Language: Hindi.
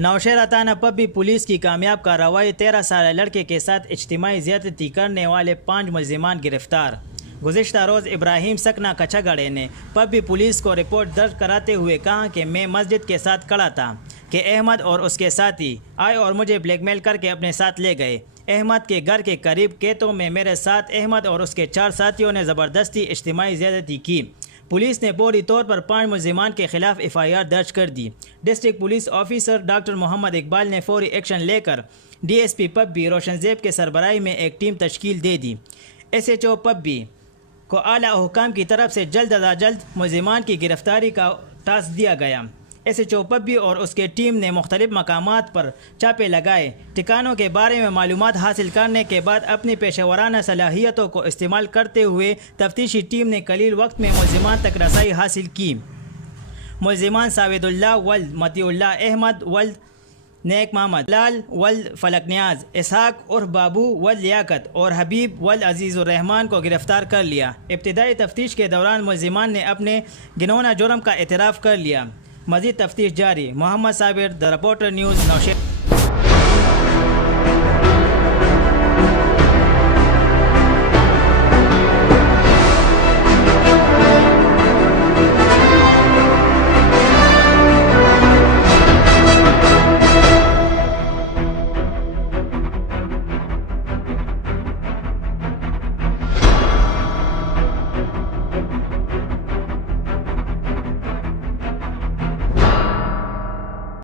नौशेरा थाना पब्बी पुलिस की कामयाब कार्रवाई। 13 साल लड़के के साथ इज्तिमाई ज़्यादती करने वाले 5 मुलज़िमान गिरफ्तार। गुज़िश्ता रोज़ इब्राहिम सकना कछागड़े ने पब्बी पुलिस को रिपोर्ट दर्ज कराते हुए कहा कि मैं मस्जिद के साथ खड़ा था कि अहमद और उसके साथी आए और मुझे ब्लैकमेल करके अपने साथ ले गए। अहमद के घर के करीब खेतों में मेरे साथ अहमद और उसके 4 साथियों ने ज़बरदस्ती इज्तिमाई ज़्यादती की। पुलिस ने फौरी तौर पर 5 मुलज़िमान के खिलाफ FIR दर्ज कर दी। District police officer doctor Mohammad Iqbal ने फौरी एक्शन लेकर DSP पब्बी रोशनज़ेब के सरबराही में एक टीम तश्कील दे दी। SHO पब्बी को आला हुकाम की तरफ से जल्द अज जल्द मुलज़िमान की गिरफ्तारी का टास्क दिया गया। SHO पब्बी और उसके टीम ने मुख्तलिफ मकामात पर छापे लगाए। ठिकानों के बारे में मालूमात हासिल करने के बाद अपनी पेशेवराना सलाहियतों को इस्तेमाल करते हुए तफ्तीशी टीम ने कलील वक्त में मुलज़िमान तक रसाई हासिल की। मुलज़िमान साविदुल्लाह वल्द मतीउल्लाह, अहमद वल्द नेक मोहम्मद, लाल वल्द फलक नियाज, इसहाक उर्फ बाबू वल्द लियाकत और हबीब वल्द अजीज़ुर्रहमान को गिरफ्तार कर लिया। इब्तिदाई तफ्तीश के दौरान मुलज़िमान ने अपने घिनौना जुर्म का एतराफ़ कर लिया। मज़ीद तफ्तीश जारी। Mohammad Sabir, the reporter news, Nowshera.